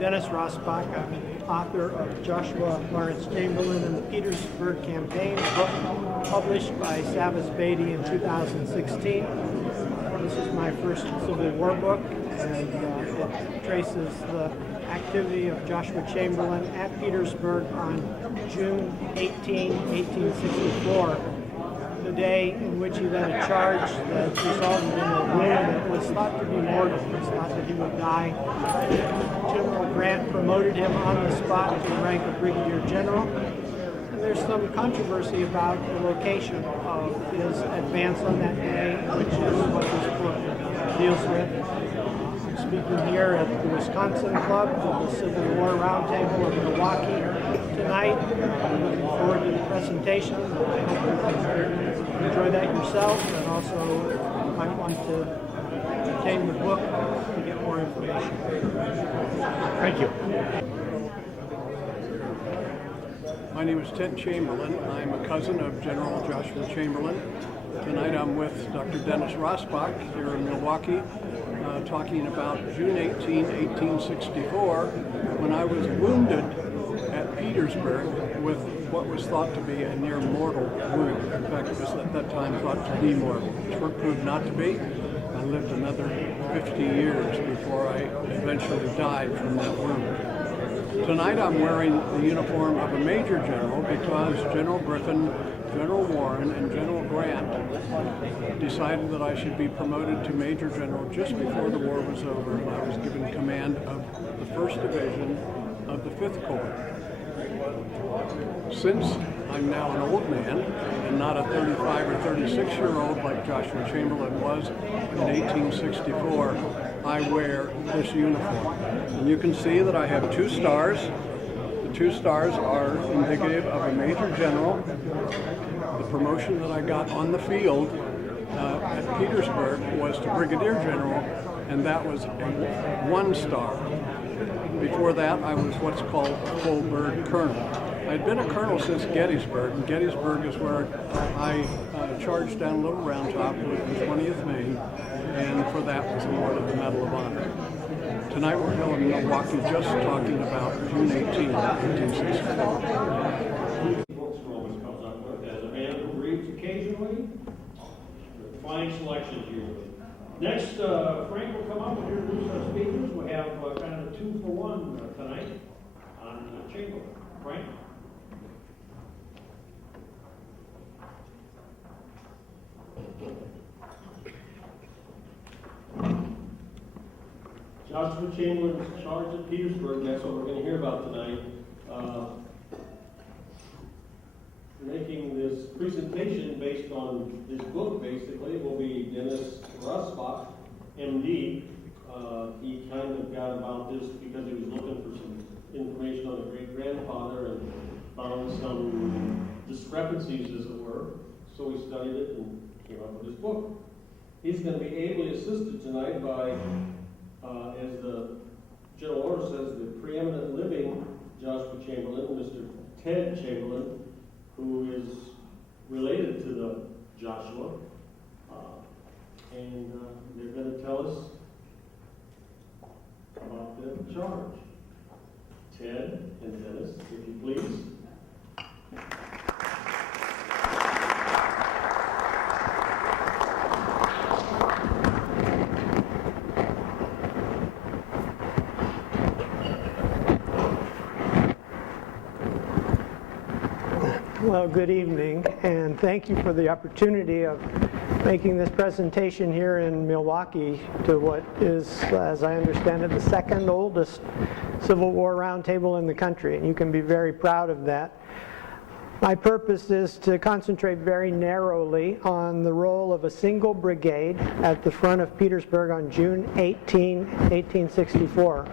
Dennis Rossbach. I'm the author of Joshua Lawrence Chamberlain and the Petersburg Campaign, a book published by Savas Beatty in 2016. This is my first Civil War book, and it traces the activity of Joshua Chamberlain at Petersburg on June 18, 1864. The day in which he led a charge that resulted in a wound that was thought to be mortal. It was thought that he would die. General Grant promoted him on the spot to the rank of brigadier general. And there's some controversy about the location of his advance on that day, which is what this book deals with. I'm speaking here at the Wisconsin Club, to the Civil War Roundtable of Milwaukee tonight. I'm looking forward to the presentation. I hope you can enjoy that yourself, and also you might want to obtain the book to get more information. Thank you. My name is Ted Chamberlain. I'm a cousin of General Joshua Chamberlain. Tonight I'm with Dr. Dennis Rossbach here in Milwaukee, talking about June 18, 1864, when I was wounded at Petersburg with what was thought to be a near mortal wound. In fact, it was at that time thought to be mortal, which proved not to be. I lived another 50 years before I eventually died from that wound. Tonight I'm wearing the uniform of a major general because General Griffin, General Warren, and General Grant decided that I should be promoted to Major General just before the war was over, and I was given command of the 1st Division of the 5th Corps. Since I'm now an old man and not a 35 or 36-year-old like Joshua Chamberlain was in 1864, I wear this uniform. And you can see that I have 2 stars. The 2 stars are indicative of a major general. The promotion that I got on the field at Petersburg was to brigadier general, and that was a 1 star. Before that, I was what's called a full bird colonel. I'd been a colonel since Gettysburg, and Gettysburg is where I charged down Little Round Top with the 20th Maine, and for that was awarded the Medal of Honor. Tonight we're here in Milwaukee just talking about June 18, 1864. As a man who reads occasionally, fine selections usually. Next, Frank will come up and introduce our speakers. We have kind of a 2-for-1 tonight on Chamberlain. Frank? Joshua Chamberlain's charge at Petersburg, that's what we're going to hear about tonight. Making this presentation based on this book, basically, will be Dennis Rossbach, MD. He kind of got about this because he was looking for some information on a great-grandfather and found some discrepancies, as it were. So he studied it and came up with this book. He's going to be ably assisted tonight by, as the general order says, the preeminent living Joshua Chamberlain, Mr. Ted Chamberlain, who is related to the Joshua, and they're going to tell us about the charge. Ted and Dennis, if you please. Well, good evening, and thank you for the opportunity of making this presentation here in Milwaukee to what is, as I understand it, the 2nd oldest Civil War roundtable in the country, and you can be very proud of that. My purpose is to concentrate very narrowly on the role of a single brigade at the front of Petersburg on June 18, 1864,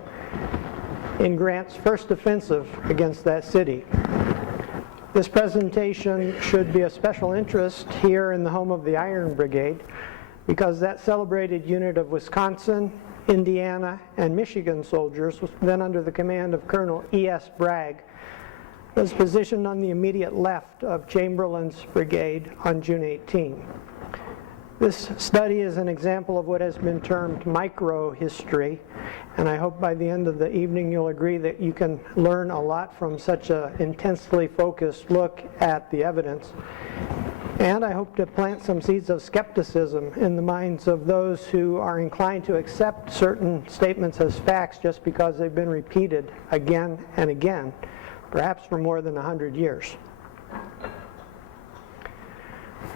in Grant's first offensive against that city. This presentation should be of special interest here in the home of the Iron Brigade, because that celebrated unit of Wisconsin, Indiana, and Michigan soldiers was then under the command of Colonel E.S. Bragg, was positioned on the immediate left of Chamberlain's brigade on June 18. This study is an example of what has been termed micro-history, and I hope by the end of the evening you'll agree that you can learn a lot from such an intensely focused look at the evidence. And I hope to plant some seeds of skepticism in the minds of those who are inclined to accept certain statements as facts just because they've been repeated again and again, perhaps for more than 100 years.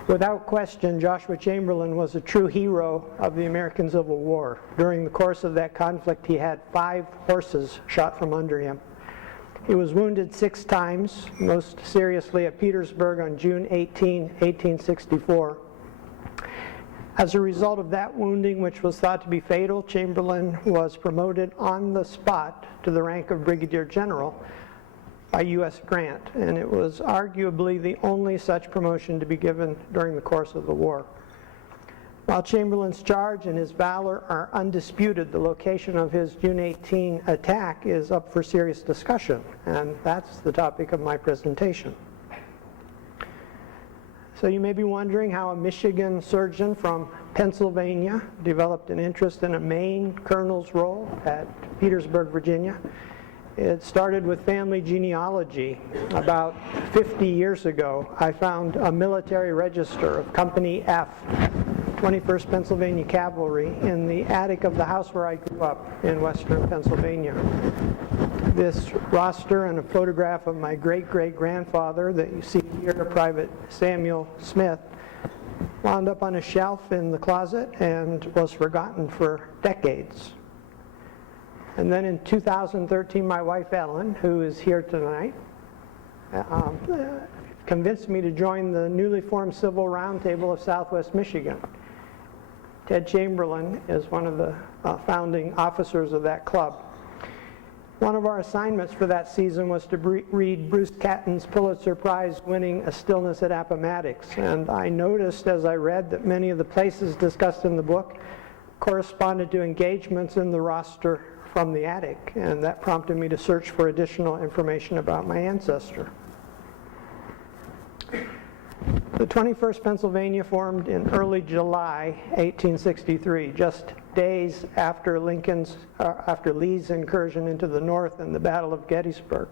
Without question, Joshua Chamberlain was a true hero of the American Civil War. During the course of that conflict, he had 5 horses shot from under him. He was wounded 6 times, most seriously at Petersburg on June 18, 1864. As a result of that wounding, which was thought to be fatal, Chamberlain was promoted on the spot to the rank of Brigadier General by U.S. Grant, and it was arguably the only such promotion to be given during the course of the war. While Chamberlain's charge and his valor are undisputed, the location of his June 18 attack is up for serious discussion, and that's the topic of my presentation. So you may be wondering how a Michigan surgeon from Pennsylvania developed an interest in a Maine colonel's role at Petersburg, Virginia. It started with family genealogy. About 50 years ago, I found a military register of Company F, 21st Pennsylvania Cavalry, in the attic of the house where I grew up in western Pennsylvania. This roster and a photograph of my great-great-grandfather that you see here, Private Samuel Smith, wound up on a shelf in the closet and was forgotten for decades. And then in 2013, my wife Ellen, who is here tonight, convinced me to join the newly formed Civil Roundtable of Southwest Michigan. Ted Chamberlain is one of the founding officers of that club. One of our assignments for that season was to read Bruce Catton's Pulitzer Prize-winning A Stillness at Appomattox, and I noticed as I read that many of the places discussed in the book corresponded to engagements in the roster from the attic, and that prompted me to search for additional information about my ancestor. The 21st Pennsylvania formed in early July 1863, just days after Lee's incursion into the North and the Battle of Gettysburg.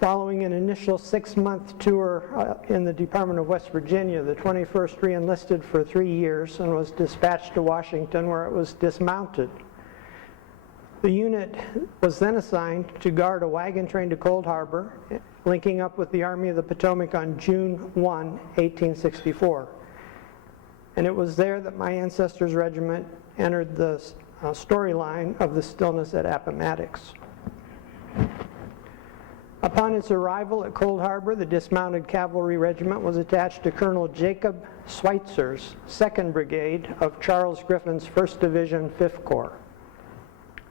Following an initial 6-month tour in the Department of West Virginia, the 21st re-enlisted for 3 years and was dispatched to Washington, where it was dismounted. The unit was then assigned to guard a wagon train to Cold Harbor, linking up with the Army of the Potomac on June 1, 1864. And it was there that my ancestors' regiment entered the storyline of the Stillness at Appomattox. Upon its arrival at Cold Harbor, the dismounted cavalry regiment was attached to Colonel Jacob Schweitzer's 2nd Brigade of Charles Griffin's 1st Division, 5th Corps.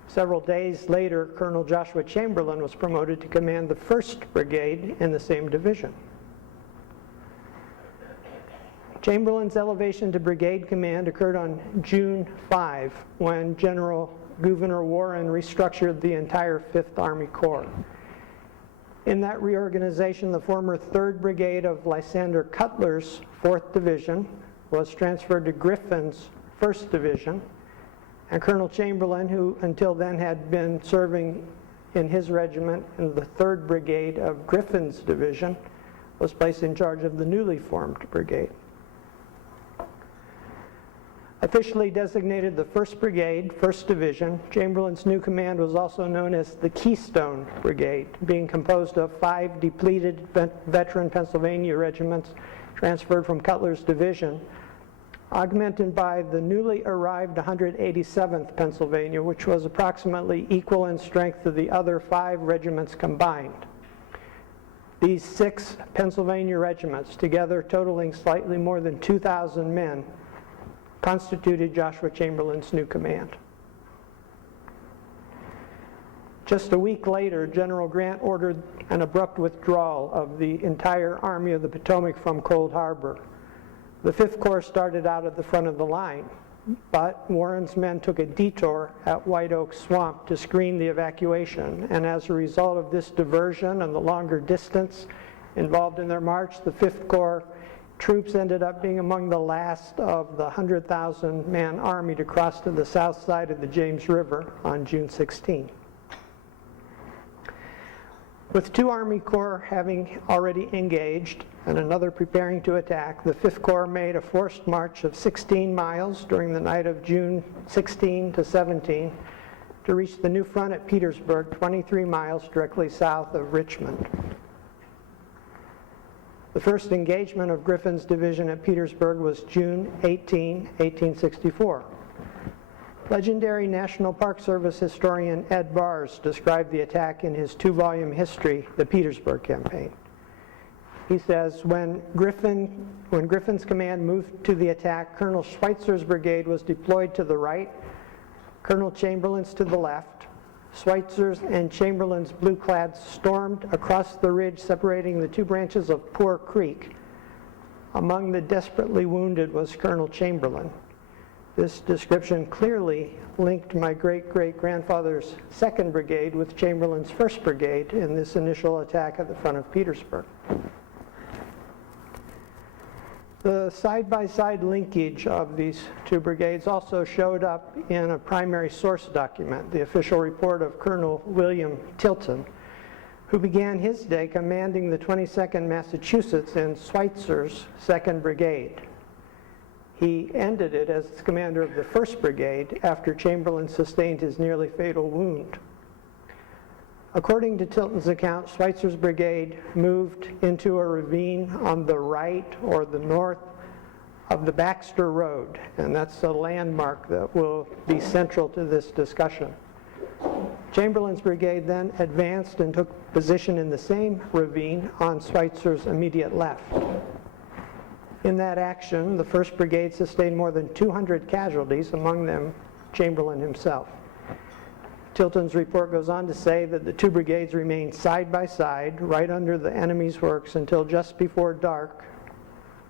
Several days later, Colonel Joshua Chamberlain was promoted to command the 1st Brigade in the same division. Chamberlain's elevation to brigade command occurred on June 5, when General Gouverneur Warren restructured the entire 5th Army Corps. In that reorganization, the former 3rd Brigade of Lysander Cutler's 4th Division was transferred to Griffin's 1st Division, and Colonel Chamberlain, who until then had been serving in his regiment in the 3rd Brigade of Griffin's division, was placed in charge of the newly formed brigade. Officially designated the 1st Brigade, 1st Division, Chamberlain's new command was also known as the Keystone Brigade, being composed of 5 depleted veteran Pennsylvania regiments transferred from Cutler's division, augmented by the newly arrived 187th Pennsylvania, which was approximately equal in strength to the other 5 regiments combined. These 6 Pennsylvania regiments, together totaling slightly more than 2,000 men, constituted Joshua Chamberlain's new command. Just a week later, General Grant ordered an abrupt withdrawal of the entire Army of the Potomac from Cold Harbor. The 5th Corps started out at the front of the line, but Warren's men took a detour at White Oak Swamp to screen the evacuation, and as a result of this diversion and the longer distance involved in their march, the 5th Corps troops ended up being among the last of the 100,000-man army to cross to the south side of the James River on June 16. With 2 Army Corps having already engaged and another preparing to attack, the 5th Corps made a forced march of 16 miles during the night of June 16 to 17 to reach the new front at Petersburg, 23 miles directly south of Richmond. The first engagement of Griffin's division at Petersburg was June 18, 1864. Legendary National Park Service historian Ed Bars described the attack in his 2-volume history, The Petersburg Campaign. He says, when Griffin's command moved to the attack, Colonel Schweitzer's brigade was deployed to the right, Colonel Chamberlain's to the left. Schweitzer's and Chamberlain's blue-clads stormed across the ridge separating the 2 branches of Poor Creek. Among the desperately wounded was Colonel Chamberlain. This description clearly linked my great-great-grandfather's 2nd Brigade with Chamberlain's 1st Brigade in this initial attack at the front of Petersburg. The side-by-side linkage of these 2 brigades also showed up in a primary source document, the official report of Colonel William Tilton, who began his day commanding the 22nd Massachusetts in Schweitzer's 2nd Brigade. He ended it as commander of the 1st Brigade after Chamberlain sustained his nearly fatal wound. According to Tilton's account, Schweitzer's brigade moved into a ravine on the right or the north of the Baxter Road, and that's a landmark that will be central to this discussion. Chamberlain's brigade then advanced and took position in the same ravine on Schweitzer's immediate left. In that action, the 1st Brigade sustained more than 200 casualties, among them Chamberlain himself. Tilton's report goes on to say that the 2 brigades remained side by side right under the enemy's works until just before dark,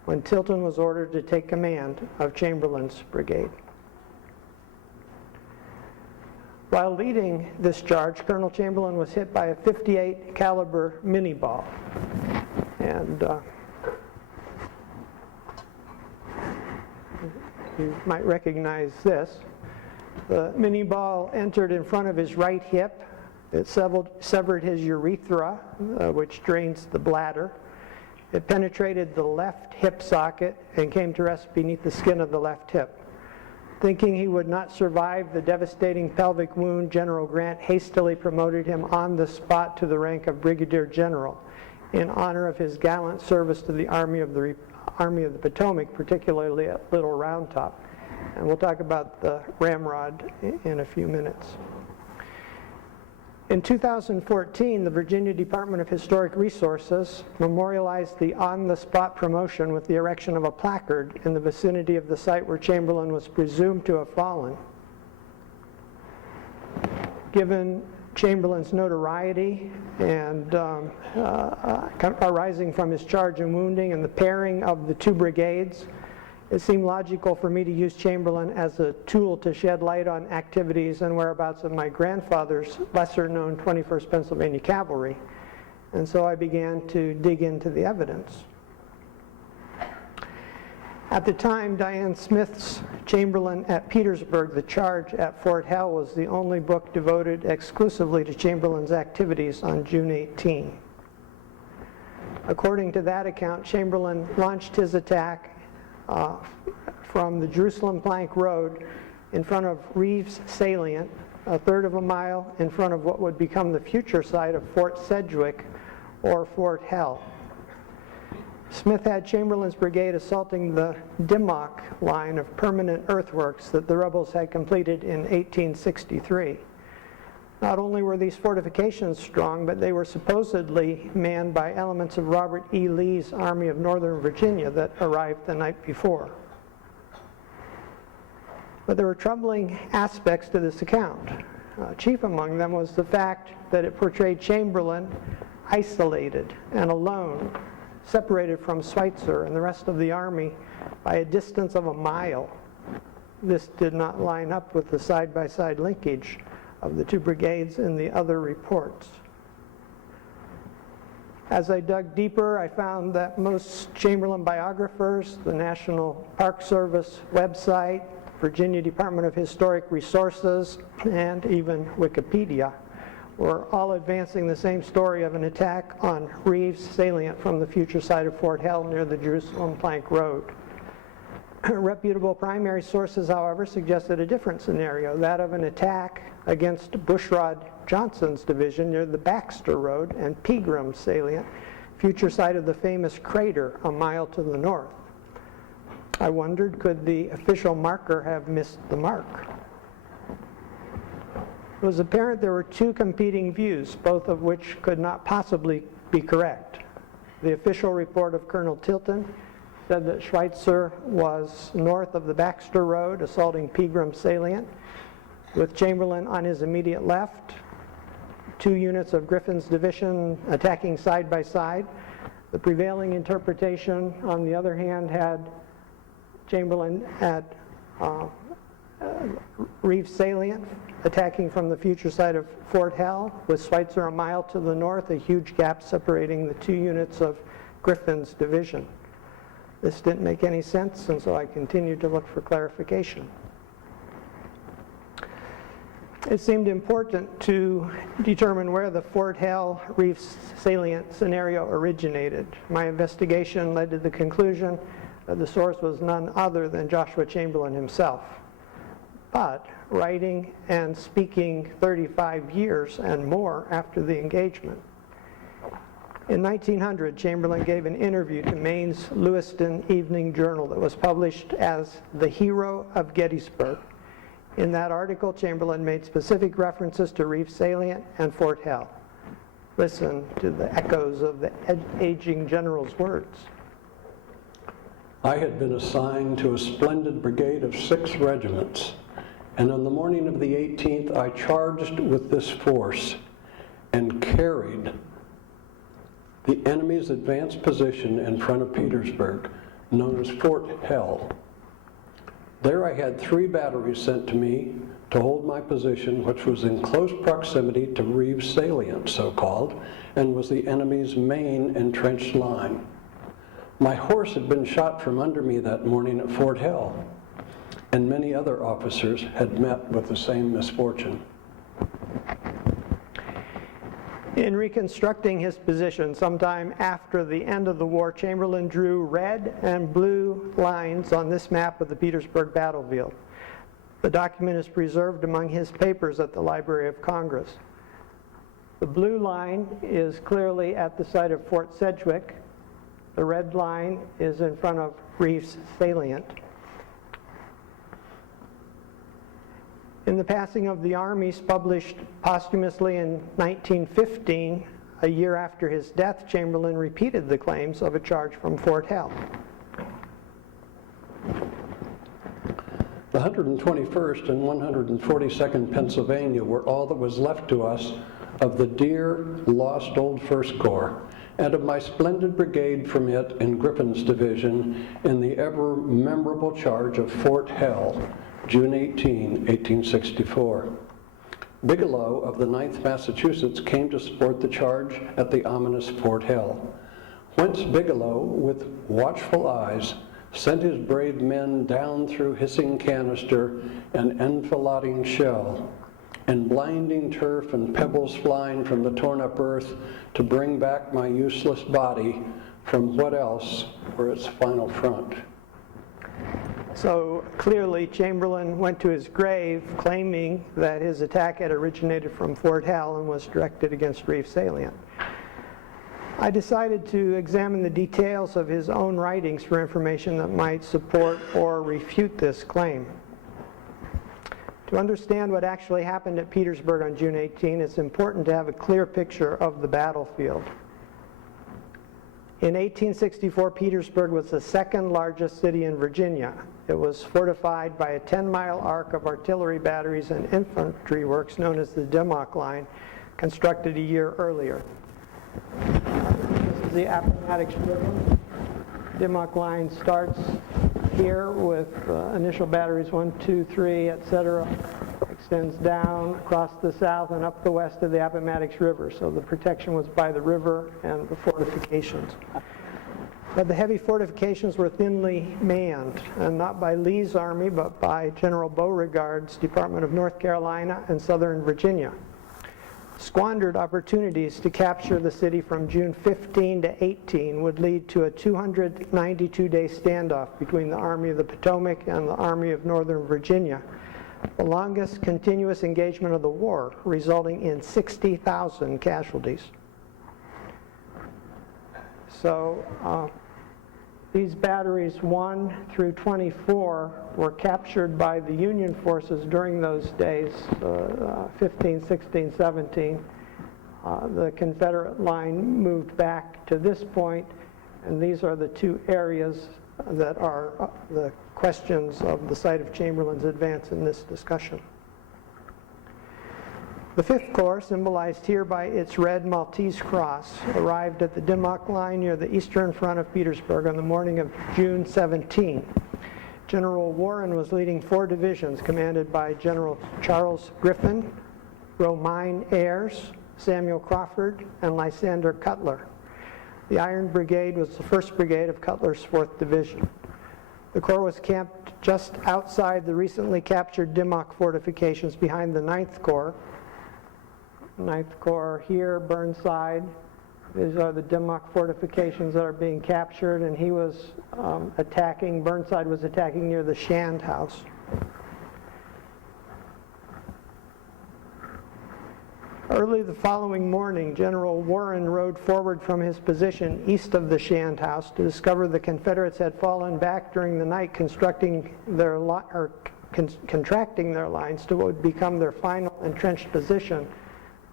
when Tilton was ordered to take command of Chamberlain's brigade. While leading this charge, Colonel Chamberlain was hit by a .58 caliber mini ball, and you might recognize this. The mini ball entered in front of his right hip. It severed his urethra, which drains the bladder. It penetrated the left hip socket and came to rest beneath the skin of the left hip. Thinking he would not survive the devastating pelvic wound, General Grant hastily promoted him on the spot to the rank of Brigadier General in honor of his gallant service to the Army of the Potomac, particularly at Little Round Top. And we'll talk about the ramrod in a few minutes. In 2014, the Virginia Department of Historic Resources memorialized the on-the-spot promotion with the erection of a placard in the vicinity of the site where Chamberlain was presumed to have fallen. Given Chamberlain's notoriety and arising from his charge and wounding and the pairing of the 2 brigades, it seemed logical for me to use Chamberlain as a tool to shed light on activities and whereabouts of my grandfather's lesser-known 21st Pennsylvania Cavalry, and so I began to dig into the evidence. At the time, Diane Smith's Chamberlain at Petersburg, The Charge at Fort Hell, was the only book devoted exclusively to Chamberlain's activities on June 18. According to that account, Chamberlain launched his attack from the Jerusalem Plank Road in front of Reeves Salient, a third of a mile in front of what would become the future site of Fort Sedgwick or Fort Hell. Smith had Chamberlain's brigade assaulting the Dimmock line of permanent earthworks that the rebels had completed in 1863. Not only were these fortifications strong, but they were supposedly manned by elements of Robert E. Lee's Army of Northern Virginia that arrived the night before. But there were troubling aspects to this account. Chief among them was the fact that it portrayed Chamberlain isolated and alone, separated from Schweitzer and the rest of the army by a distance of a mile. This did not line up with the side-by-side linkage of the 2 brigades in the other reports. As I dug deeper, I found that most Chamberlain biographers, the National Park Service website, Virginia Department of Historic Resources, and even Wikipedia were all advancing the same story of an attack on Reeves salient from the future site of Fort Hell near the Jerusalem Plank Road. Reputable primary sources, however, suggested a different scenario, that of an attack against Bushrod Johnson's division near the Baxter Road and Pegram salient, future site of the famous crater a mile to the north. I wondered, could the official marker have missed the mark? It was apparent there were two competing views, both of which could not possibly be correct. The official report of Colonel Tilton said that Schweitzer was north of the Baxter Road, assaulting Pegram salient, with Chamberlain on his immediate left, 2 units of Griffin's division attacking side by side. The prevailing interpretation, on the other hand, had Chamberlain at Reeves salient, attacking from the future site of Fort Hell, with Schweitzer a mile to the north, a huge gap separating the 2 units of Griffin's division. This didn't make any sense, and so I continued to look for clarification. It seemed important to determine where the Fort Hell Reeves salient scenario originated. My investigation led to the conclusion that the source was none other than Joshua Chamberlain himself. But writing and speaking 35 years and more after the engagement. In 1900, Chamberlain gave an interview to Maine's Lewiston Evening Journal that was published as The Hero of Gettysburg. In that article, Chamberlain made specific references to Reeves salient and Fort Hell. Listen to the echoes of the aging general's words. I had been assigned to a splendid brigade of 6 regiments, and on the morning of the 18th, I charged with this force and carried the enemy's advanced position in front of Petersburg, known as Fort Hell. There I had 3 batteries sent to me to hold my position, which was in close proximity to Reeves salient, so-called, and was the enemy's main entrenched line. My horse had been shot from under me that morning at Fort Hell, and many other officers had met with the same misfortune. In reconstructing his position sometime after the end of the war, Chamberlain drew red and blue lines on this map of the Petersburg battlefield. The document is preserved among his papers at the Library of Congress. The blue line is clearly at the site of Fort Sedgwick. The red line is in front of Reeves salient. In the Passing of the Armies, published posthumously in 1915, a year after his death, Chamberlain repeated the claims of a charge from Fort Hell. The 121st and 142nd Pennsylvania were all that was left to us of the dear, lost old First Corps, and of my splendid brigade from it in Griffin's division in the ever memorable charge of Fort Hell, June 18, 1864. Bigelow of the 9th Massachusetts came to support the charge at the ominous Fort Hell, whence Bigelow, with watchful eyes, sent his brave men down through hissing canister and enfilading shell, and blinding turf and pebbles flying from the torn-up earth to bring back my useless body from what else were its final front. So clearly, Chamberlain went to his grave claiming that his attack had originated from Fort Hell and was directed against Reeves salient. I decided to examine the details of his own writings for information that might support or refute this claim. To understand what actually happened at Petersburg on June 18, it's important to have a clear picture of the battlefield. In 1864, Petersburg was the second largest city in Virginia. It was fortified by a 10-mile arc of artillery batteries and infantry works known as the Dimmock Line, constructed a year earlier. This is the Appomattox River. Dimmock Line starts here with initial batteries 1, 2, 3, etc., extends down across the south and up the west of the Appomattox River. So the protection was by the river and the fortifications. But the heavy fortifications were thinly manned, and not by Lee's army, but by General Beauregard's Department of North Carolina and Southern Virginia. Squandered opportunities to capture the city from June 15 to 18 would lead to a 292-day standoff between the Army of the Potomac and the Army of Northern Virginia, the longest continuous engagement of the war, resulting in 60,000 casualties. So these batteries 1 through 24 were captured by the Union forces during those days, 15, 16, 17. The Confederate line moved back to this point, and these are the two areas that are the questions of the site of Chamberlain's advance in this discussion. The 5th Corps, symbolized here by its red Maltese cross, arrived at the Dimmock line near the eastern front of Petersburg on the morning of June 17. General Warren was leading 4 divisions commanded by General Charles Griffin, Romine Ayres, Samuel Crawford, and Lysander Cutler. The Iron Brigade was the 1st Brigade of Cutler's 4th Division. The Corps was camped just outside the recently captured Dimmock fortifications behind the 9th Corps. 9th Corps here, Burnside. These are the Dimmock fortifications that are being captured, and he was Burnside was attacking near the Shand House. Early the following morning, General Warren rode forward from his position east of the Shand House to discover the Confederates had fallen back during the night, contracting their lines to what would become their final entrenched position,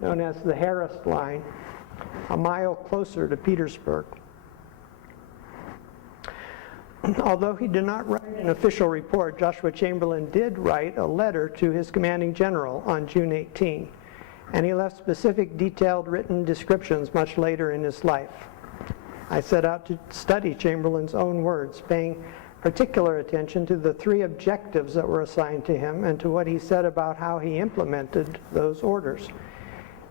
known as the Harris Line, a mile closer to Petersburg. Although he did not write an official report, Joshua Chamberlain did write a letter to his commanding general on June 18, and he left specific detailed written descriptions much later in his life. I set out to study Chamberlain's own words, paying particular attention to the 3 objectives that were assigned to him and to what he said about how he implemented those orders.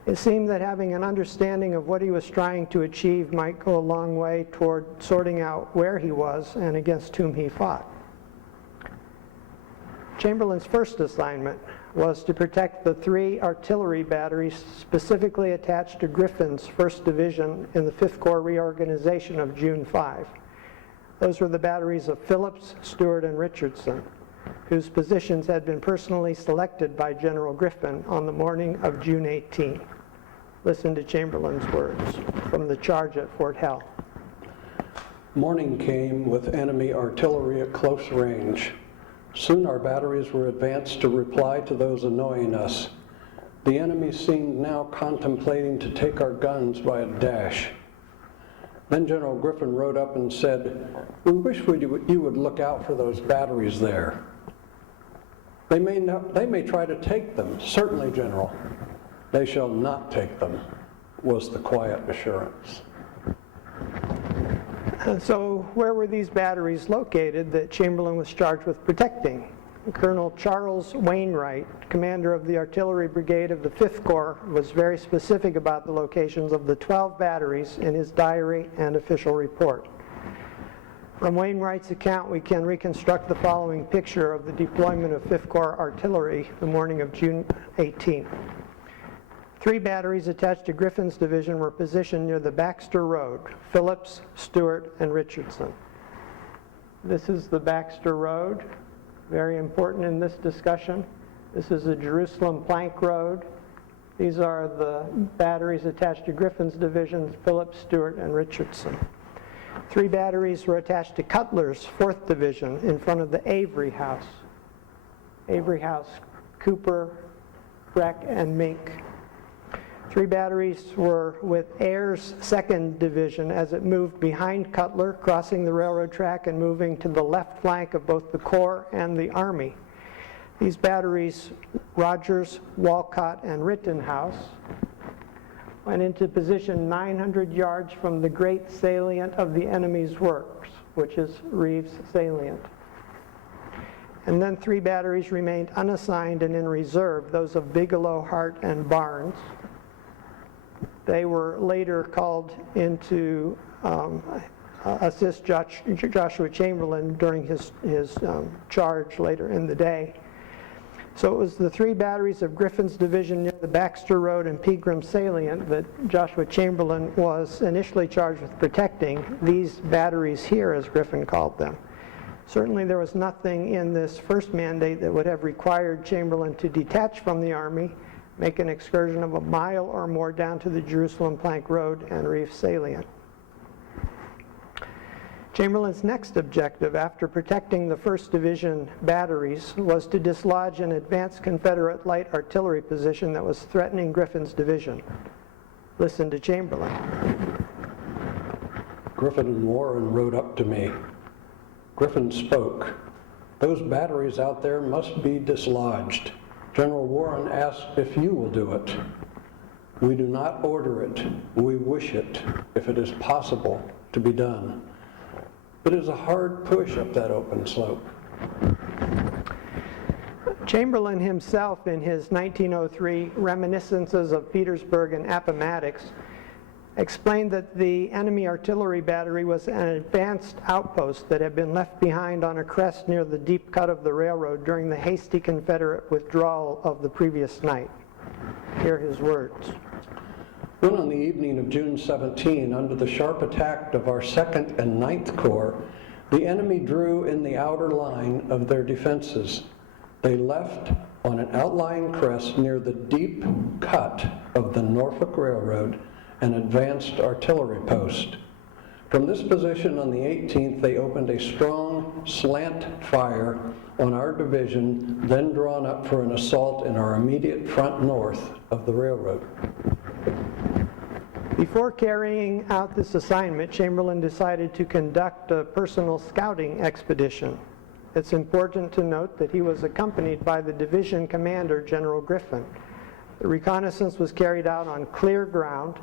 It seemed that having an understanding of what he was trying to achieve might go a long way toward sorting out where he was and against whom he fought. Chamberlain's first assignment was to protect the 3 artillery batteries specifically attached to Griffin's 1st Division in the 5th Corps reorganization of June 5. Those were the batteries of Phillips, Stewart, and Richardson, whose positions had been personally selected by General Griffin on the morning of June 18. Listen to Chamberlain's words from the charge at Fort Hell. Morning came with enemy artillery at close range. Soon our batteries were advanced to reply to those annoying us. The enemy seemed now contemplating to take our guns by a dash. Then General Griffin rode up and said, "We wish you would look out for those batteries there. They may try to take them. Certainly, General. They shall not take them," was the quiet assurance. So where were these batteries located that Chamberlain was charged with protecting? Colonel Charles Wainwright, commander of the Artillery Brigade of the 5th Corps, was very specific about the locations of the 12 batteries in his diary and official report. From Wainwright's account, we can reconstruct the following picture of the deployment of 5th Corps artillery the morning of June 18. 3 batteries attached to Griffin's division were positioned near the Baxter Road: Phillips, Stewart, and Richardson. This is the Baxter Road, very important in this discussion. This is the Jerusalem Plank Road. These are the batteries attached to Griffin's divisions: Phillips, Stewart, and Richardson. 3 batteries were attached to Cutler's 4th Division in front of the Avery House. Avery House, Cooper, Breck, and Mink. 3 batteries were with Ayres' 2nd Division as it moved behind Cutler, crossing the railroad track and moving to the left flank of both the Corps and the Army. These batteries, Rogers, Walcott, and Rittenhouse, went into position 900 yards from the great salient of the enemy's works, which is Reeves' salient. And then 3 batteries remained unassigned and in reserve, those of Bigelow, Hart, and Barnes. They were later called in to assist Joshua Chamberlain during his charge later in the day. So it was the 3 batteries of Griffin's division near the Baxter Road and Pegram Salient that Joshua Chamberlain was initially charged with protecting, these batteries here, as Griffin called them. Certainly there was nothing in this first mandate that would have required Chamberlain to detach from the Army, make an excursion of a mile or more down to the Jerusalem Plank Road and Reef Salient. Chamberlain's next objective, after protecting the 1st Division batteries, was to dislodge an advanced Confederate light artillery position that was threatening Griffin's division. Listen to Chamberlain. Griffin and Warren rode up to me. Griffin spoke. "Those batteries out there must be dislodged. General Warren asked if you will do it. We do not order it. We wish it, if it is possible, to be done. It is a hard push up that open slope." Chamberlain himself, in his 1903 Reminiscences of Petersburg and Appomattox, explained that the enemy artillery battery was an advanced outpost that had been left behind on a crest near the deep cut of the railroad during the hasty Confederate withdrawal of the previous night. Hear his words. When on the evening of June 17, under the sharp attack of our 2nd and 9th Corps, the enemy drew in the outer line of their defenses. They left on an outlying crest near the deep cut of the Norfolk Railroad an advanced artillery post. From this position on the 18th, they opened a strong slant fire on our division, then drawn up for an assault in our immediate front north of the railroad. Before carrying out this assignment, Chamberlain decided to conduct a personal scouting expedition. It's important to note that he was accompanied by the division commander, General Griffin. The reconnaissance was carried out on clear ground,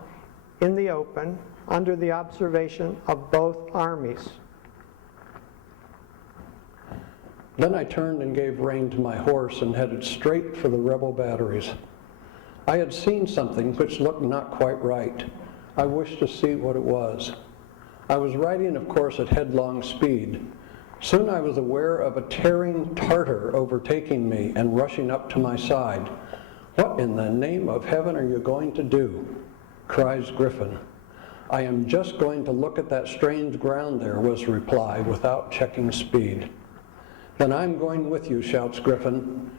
in the open, under the observation of both armies. Then I turned and gave rein to my horse and headed straight for the rebel batteries. I had seen something which looked not quite right. I wished to see what it was. I was riding, of course, at headlong speed. Soon I was aware of a tearing Tartar overtaking me and rushing up to my side. "What in the name of heaven are you going to do?" cries Griffin. "I am just going to look at that strange ground there," was the reply, without checking speed. "Then I'm going with you," shouts Griffin.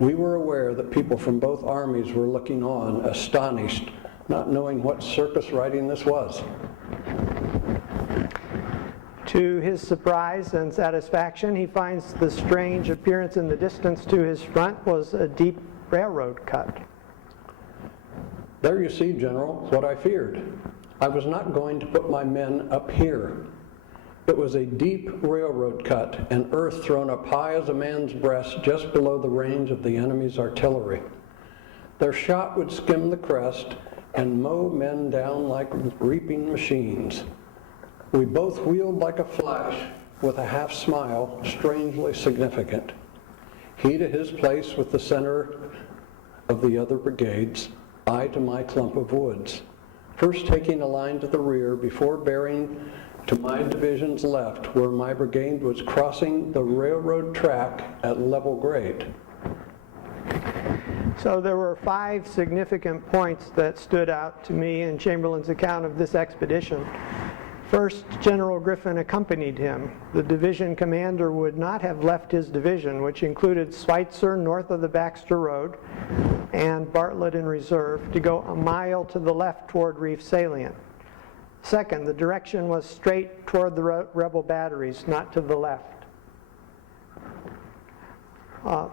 We were aware that people from both armies were looking on, astonished, not knowing what circus riding this was. To his surprise and satisfaction, he finds the strange appearance in the distance to his front was a deep railroad cut. "There you see, General, what I feared. I was not going to put my men up here. It was a deep railroad cut and earth thrown up high as a man's breast just below the range of the enemy's artillery. Their shot would skim the crest and mow men down like reaping machines. We both wheeled like a flash with a half smile, strangely significant. He to his place with the center of the other brigades, I to my clump of woods, first taking a line to the rear before bearing to my division's left where my brigade was crossing the railroad track at level grade." So there were 5 significant points that stood out to me in Chamberlain's account of this expedition. First, General Griffin accompanied him. The division commander would not have left his division, which included Schweitzer north of the Baxter Road and Bartlett in reserve, to go a mile to the left toward Reef Salient. Second, the direction was straight toward the rebel batteries, not to the left.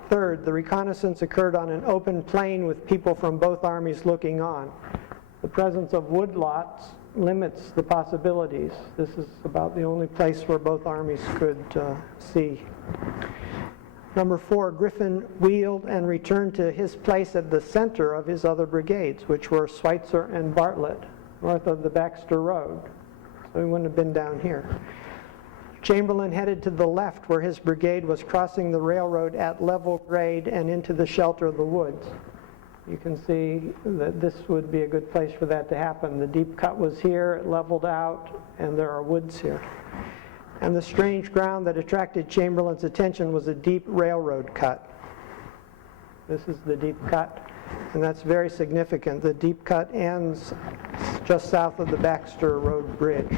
Third, the reconnaissance occurred on an open plain with people from both armies looking on. The presence of woodlots limits the possibilities. This is about the only place where both armies could see. Number 4, Griffin wheeled and returned to his place at the center of his other brigades, which were Schweitzer and Bartlett, north of the Baxter Road. So he wouldn't have been down here. Chamberlain headed to the left where his brigade was crossing the railroad at level grade and into the shelter of the woods. You can see that this would be a good place for that to happen. The deep cut was here, it leveled out, and there are woods here. And the strange ground that attracted Chamberlain's attention was a deep railroad cut. This is the deep cut, and that's very significant. The deep cut ends just south of the Baxter Road Bridge.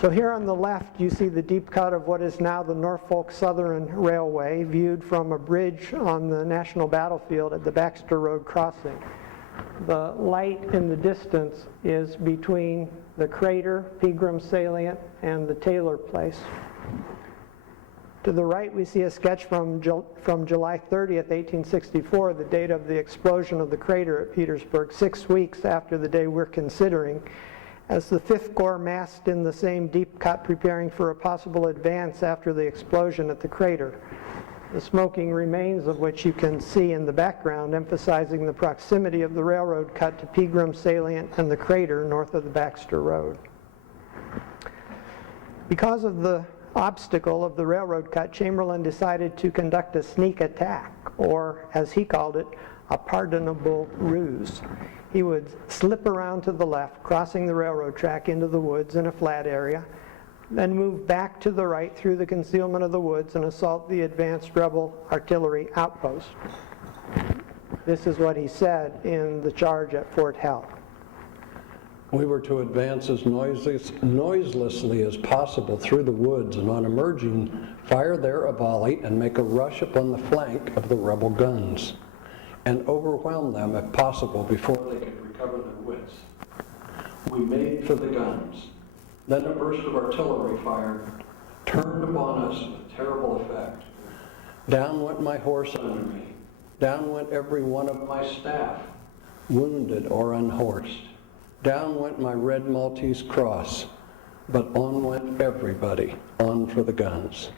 So here on the left, you see the deep cut of what is now the Norfolk Southern Railway, viewed from a bridge on the national battlefield at the Baxter Road crossing. The light in the distance is between the crater, Pegram Salient, and the Taylor Place. To the right, we see a sketch from July 30th, 1864, the date of the explosion of the crater at Petersburg, 6 weeks after the day we're considering, as the 5th Corps massed in the same deep cut, preparing for a possible advance after the explosion at the crater. The smoking remains of which you can see in the background, emphasizing the proximity of the railroad cut to Pegram Salient and the crater north of the Baxter Road. Because of the obstacle of the railroad cut, Chamberlain decided to conduct a sneak attack, or as he called it, a pardonable ruse. He would slip around to the left, crossing the railroad track into the woods in a flat area, then move back to the right through the concealment of the woods and assault the advanced rebel artillery outpost. This is what he said in the charge at Fort Hell. We were to advance as noiselessly as possible through the woods, and on emerging, fire there a volley and make a rush upon the flank of the rebel guns, and overwhelm them if possible before they could recover their wits. We made for the guns. Then a burst of artillery fire turned upon us with terrible effect. Down went my horse under me. Down went every one of my staff, wounded or unhorsed. Down went my red Maltese cross, but on went everybody, on for the guns.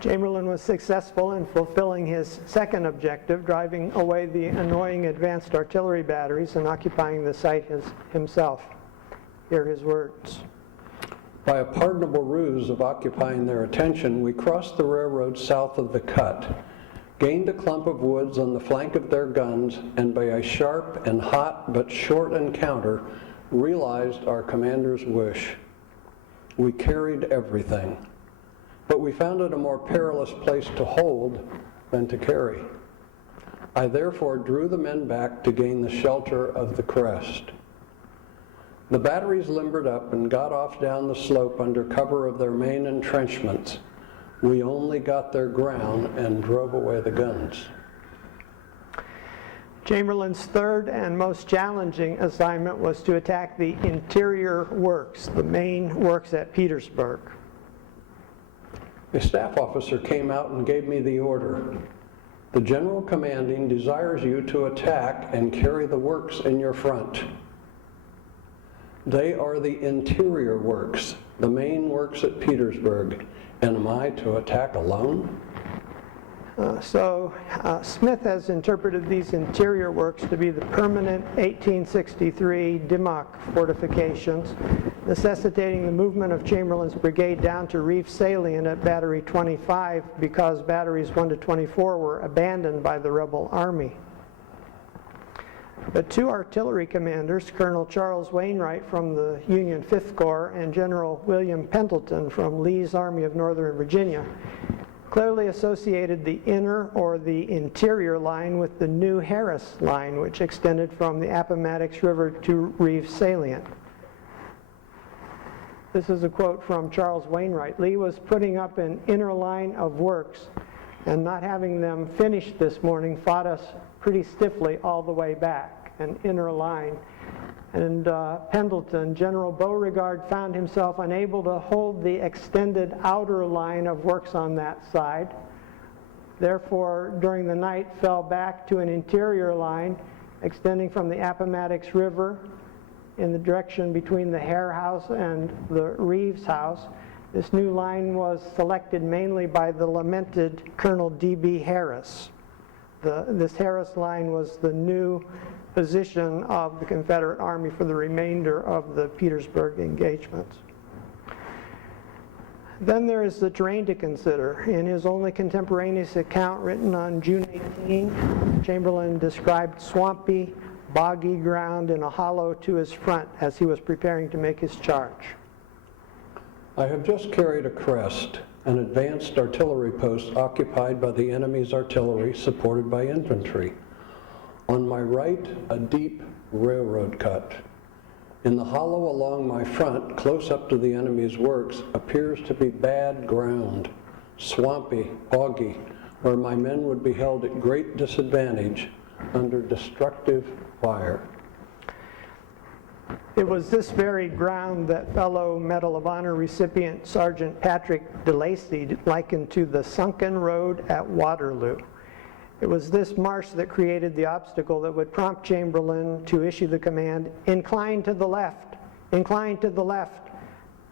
Chamberlain was successful in fulfilling his second objective, driving away the annoying advanced artillery batteries and occupying the site himself. Hear his words. By a pardonable ruse of occupying their attention, we crossed the railroad south of the cut, gained a clump of woods on the flank of their guns, and by a sharp and hot but short encounter, realized our commander's wish. We carried everything, but we found it a more perilous place to hold than to carry. I therefore drew the men back to gain the shelter of the crest. The batteries limbered up and got off down the slope under cover of their main entrenchments. We only got their ground and drove away the guns. Chamberlain's third and most challenging assignment was to attack the interior works, the main works at Petersburg. A staff officer came out and gave me the order. The general commanding desires you to attack and carry the works in your front. They are the interior works, the main works at Petersburg. And am I to attack alone? Smith has interpreted these interior works to be the permanent 1863 Dimmock fortifications, necessitating the movement of Chamberlain's brigade down to Reef Salient at Battery 25 because batteries 1 to 24 were abandoned by the rebel army. But two artillery commanders, Colonel Charles Wainwright from the Union 5th Corps and General William Pendleton from Lee's Army of Northern Virginia, clearly associated the inner or the interior line with the New Harris line, which extended from the Appomattox River to Reeves Salient. This is a quote from Charles Wainwright. Lee was putting up an inner line of works, and not having them finished this morning fought us pretty stiffly all the way back, an inner line. And Pendleton, General Beauregard, found himself unable to hold the extended outer line of works on that side. Therefore, during the night, fell back to an interior line extending from the Appomattox River in the direction between the Hare House and the Reeves House. This new line was selected mainly by the lamented Colonel D.B. Harris. This Harris line was the new position of the Confederate Army for the remainder of the Petersburg engagements. Then there is the terrain to consider. In his only contemporaneous account written on June 18, Chamberlain described swampy, boggy ground in a hollow to his front as he was preparing to make his charge. I have just carried a crest, an advanced artillery post occupied by the enemy's artillery supported by infantry. On my right, a deep railroad cut. In the hollow along my front, close up to the enemy's works, appears to be bad ground, swampy, boggy, where my men would be held at great disadvantage under destructive fire. It was this very ground that fellow Medal of Honor recipient Sergeant Patrick DeLacy likened to the sunken road at Waterloo. It was this marsh that created the obstacle that would prompt Chamberlain to issue the command, "Incline to the left, incline to the left,"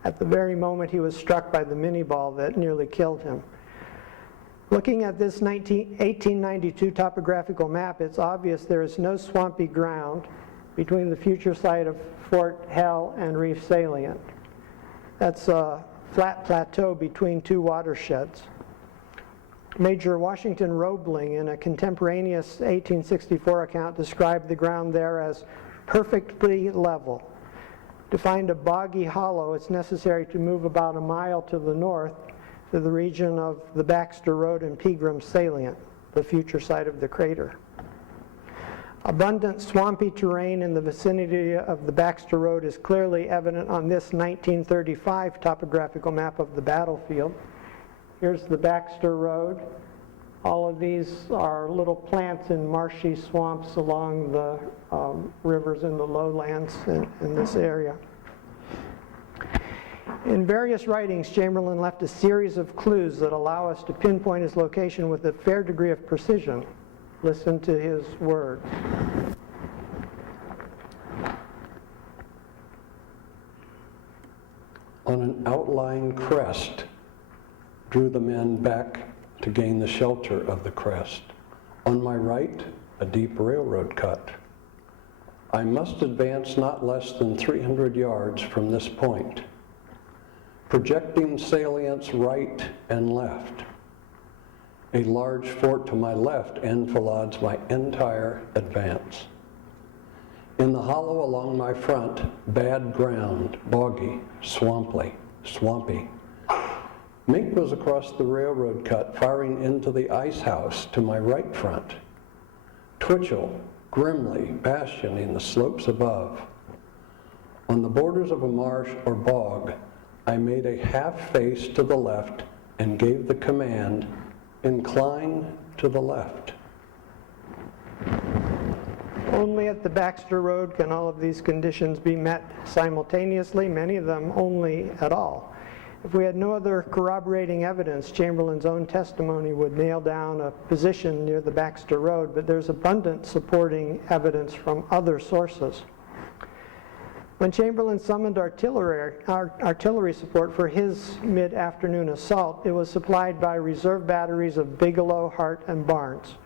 at the very moment he was struck by the mini-ball that nearly killed him. Looking at this 1892 topographical map, it's obvious there is no swampy ground between the future site of Fort Hell and Reef Salient. That's a flat plateau between two watersheds. Major Washington Roebling, in a contemporaneous 1864 account, described the ground there as perfectly level. To find a boggy hollow, it's necessary to move about a mile to the north to the region of the Baxter Road and Pegram Salient, the future site of the crater. Abundant swampy terrain in the vicinity of the Baxter Road is clearly evident on this 1935 topographical map of the battlefield. Here's the Baxter Road. All of these are little plants in marshy swamps along the rivers in the lowlands in this area. In various writings, Chamberlain left a series of clues that allow us to pinpoint his location with a fair degree of precision. Listen to his words. On an outlying crest, drew the men back to gain the shelter of the crest. On my right, a deep railroad cut. I must advance not less than 300 yards from this point. Projecting salients right and left. A large fort to my left enfilades my entire advance. In the hollow along my front, bad ground, boggy, swampy. Mink was across the railroad cut, firing into the ice house to my right front. Twitchell, grimly bastioning the slopes above. On the borders of a marsh or bog, I made a half face to the left and gave the command, "Incline to the left." Only at the Baxter Road can all of these conditions be met simultaneously, many of them only at all. If we had no other corroborating evidence, Chamberlain's own testimony would nail down a position near the Baxter Road, but there's abundant supporting evidence from other sources. When Chamberlain summoned artillery support for his mid-afternoon assault, it was supplied by reserve batteries of Bigelow, Hart, and Barnes.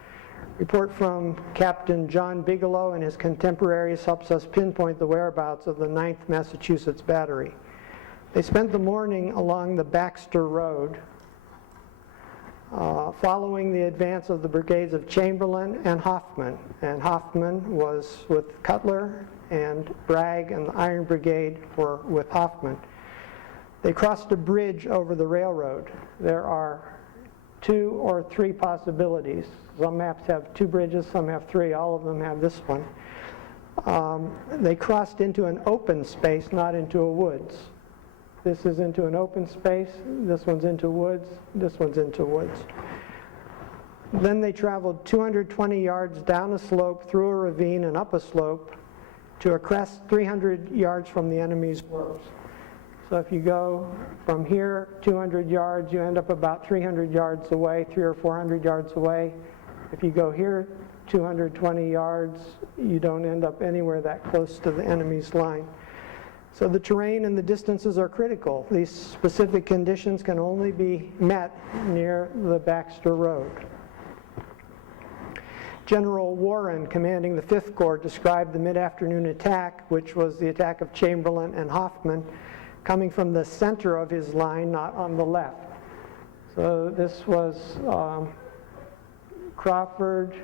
Report from Captain John Bigelow and his contemporaries helps us pinpoint the whereabouts of the 9th Massachusetts Battery. They spent the morning along the Baxter Road, following the advance of the brigades of Chamberlain and Hoffman. And Hoffman was with Cutler, and Bragg and the Iron Brigade were with Hoffman. They crossed a bridge over the railroad. There are 2 or 3 possibilities. Some maps have 2 bridges, some have 3. All of them have this one. They crossed into an open space, not into a woods. This is into an open space, this one's into woods, this one's into woods. Then they traveled 220 yards down a slope, through a ravine and up a slope to a crest 300 yards from the enemy's works. So if you go from here 200 yards, you end up about 300 yards away, 300 or 400 yards away. If you go here 220 yards, you don't end up anywhere that close to the enemy's line. So the terrain and the distances are critical. These specific conditions can only be met near the Baxter Road. General Warren, commanding the 5th Corps, described the mid-afternoon attack, which was the attack of Chamberlain and Hoffman, coming from the center of his line, not on the left. So this was Crawford,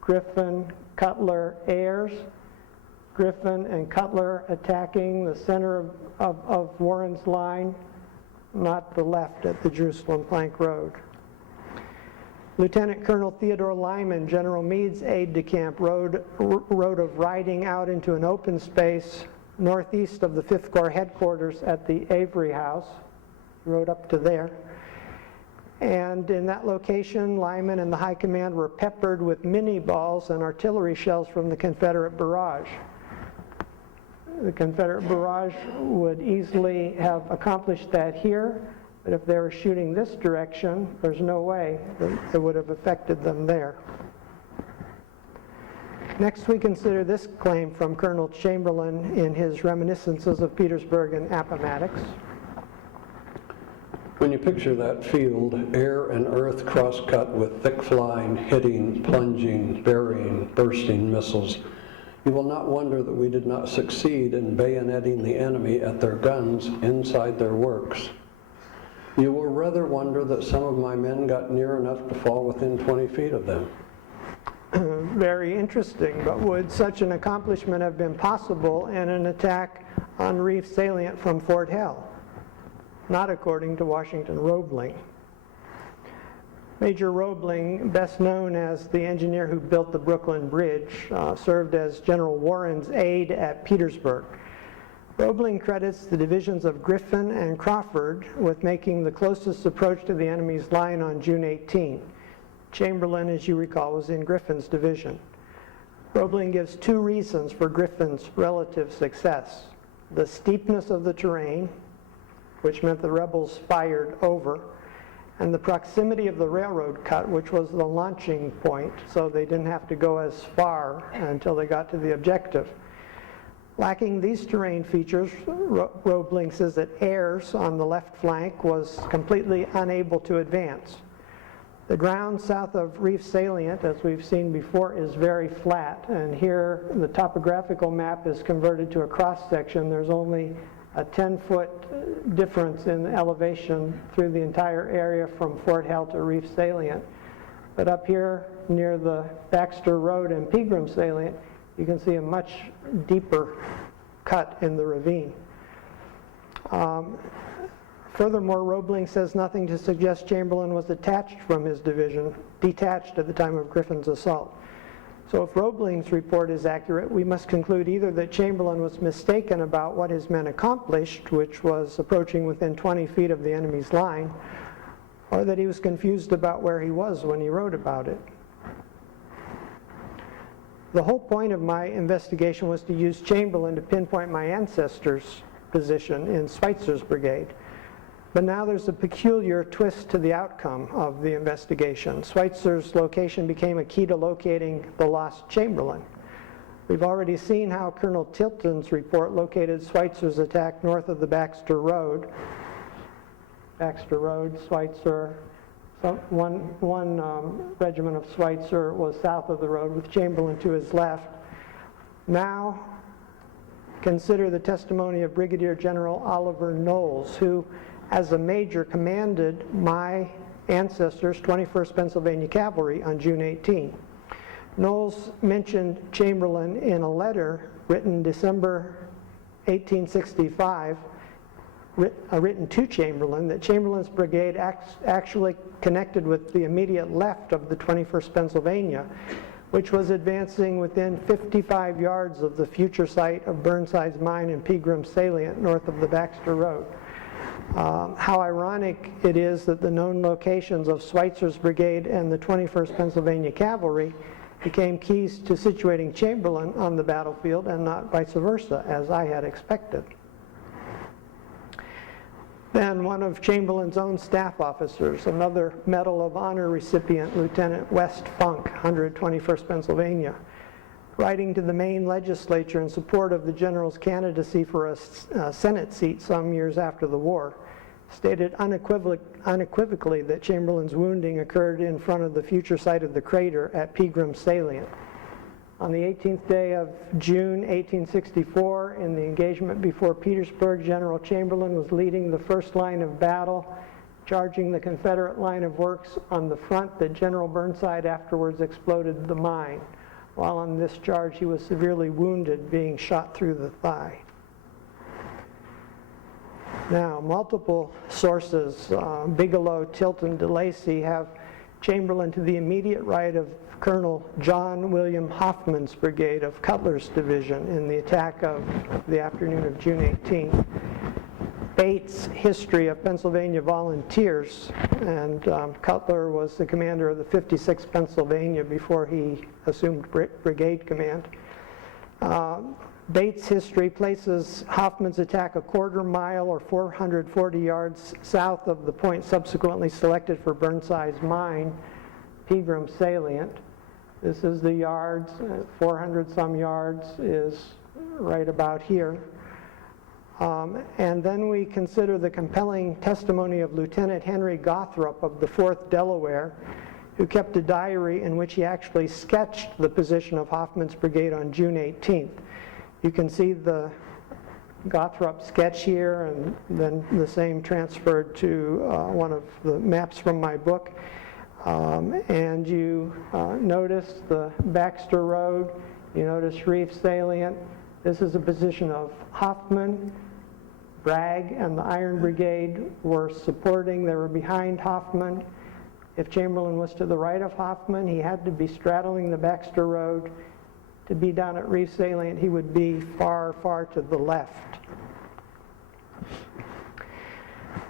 Griffin, Cutler, Ayers. Griffin and Cutler attacking the center of Warren's line, not the left at the Jerusalem Plank Road. Lieutenant Colonel Theodore Lyman, General Meade's aide-de-camp, rode of riding out into an open space northeast of the 5th Corps headquarters at the Avery House. Rode up to there. And in that location, Lyman and the High Command were peppered with mini balls and artillery shells from the Confederate barrage. The Confederate barrage would easily have accomplished that here, but if they were shooting this direction, there's no way that it would have affected them there. Next, we consider this claim from Colonel Chamberlain in his Reminiscences of Petersburg and Appomattox. When you picture that field, air and earth cross-cut with thick flying, hitting, plunging, burying, bursting missiles, you will not wonder that we did not succeed in bayoneting the enemy at their guns inside their works. You will rather wonder that some of my men got near enough to fall within 20 feet of them. Very interesting, but would such an accomplishment have been possible in an attack on Reef Salient from Fort Hell? Not according to Washington Roebling. Major Roebling, best known as the engineer who built the Brooklyn Bridge, served as General Warren's aide at Petersburg. Roebling credits the divisions of Griffin and Crawford with making the closest approach to the enemy's line on June 18. Chamberlain, as you recall, was in Griffin's division. Roebling gives two reasons for Griffin's relative success: the steepness of the terrain, which meant the rebels fired over, and the proximity of the railroad cut, which was the launching point, so they didn't have to go as far until they got to the objective. Lacking these terrain features, Roebling says that Ayers on the left flank was completely unable to advance. The ground south of Reef Salient, as we've seen before, is very flat, and here the topographical map is converted to a cross-section. There's only a 10-foot difference in elevation through the entire area from Fort Hell to Reef Salient. But up here near the Baxter Road and Pegram Salient, you can see a much deeper cut in the ravine. Furthermore, Roebling says nothing to suggest Chamberlain was detached from his division at the time of Griffin's assault. So if Roebling's report is accurate, we must conclude either that Chamberlain was mistaken about what his men accomplished, which was approaching within 20 feet of the enemy's line, or that he was confused about where he was when he wrote about it. The whole point of my investigation was to use Chamberlain to pinpoint my ancestors' position in Schweitzer's brigade. But now there's a peculiar twist to the outcome of the investigation. Schweitzer's location became a key to locating the lost Chamberlain. We've already seen how Colonel Tilton's report located Schweitzer's attack north of the Baxter Road. Schweitzer, one regiment of Schweitzer was south of the road with Chamberlain to his left. Now consider the testimony of Brigadier General Oliver Knowles, who as a major commanded my ancestors' 21st Pennsylvania Cavalry on June 18. Knowles mentioned Chamberlain in a letter written December 1865, written to Chamberlain, that Chamberlain's brigade actually connected with the immediate left of the 21st Pennsylvania, which was advancing within 55 yards of the future site of Burnside's mine in Pegram Salient north of the Baxter Road. How ironic it is that the known locations of Schweitzer's brigade and the 21st Pennsylvania Cavalry became keys to situating Chamberlain on the battlefield and not vice versa, as I had expected. Then one of Chamberlain's own staff officers, another Medal of Honor recipient, Lieutenant West Funk, 121st Pennsylvania, writing to the Maine legislature in support of the general's candidacy for a Senate seat some years after the war, stated unequivocally that Chamberlain's wounding occurred in front of the future site of the crater at Pegram Salient. On the 18th day of June 1864, in the engagement before Petersburg, General Chamberlain was leading the first line of battle, charging the Confederate line of works on the front that General Burnside afterwards exploded the mine. While on this charge, he was severely wounded, being shot through the thigh. Now, multiple sources, Bigelow, Tilton, DeLacy, have Chamberlain to the immediate right of Colonel John William Hoffman's brigade of Cutler's division in the attack of the afternoon of June 18th. Bates' History of Pennsylvania Volunteers, and Cutler was the commander of the 56th Pennsylvania before he assumed brigade command. Bates' History places Hoffman's attack a quarter mile or 440 yards south of the point subsequently selected for Burnside's mine, Pegram Salient. This is the yards, 400 some yards is right about here. And then we consider the compelling testimony of Lieutenant Henry Gothrop of the 4th Delaware, who kept a diary in which he actually sketched the position of Hoffman's brigade on June 18th. You can see the Gothrop sketch here, and then the same transferred to one of the maps from my book. And you notice the Baxter Road, you notice Reef Salient. This is a position of Hoffman. Bragg and the Iron Brigade were supporting, they were behind Hoffman. If Chamberlain was to the right of Hoffman, he had to be straddling the Baxter Road. To be down at Reef Salient, he would be far, far to the left.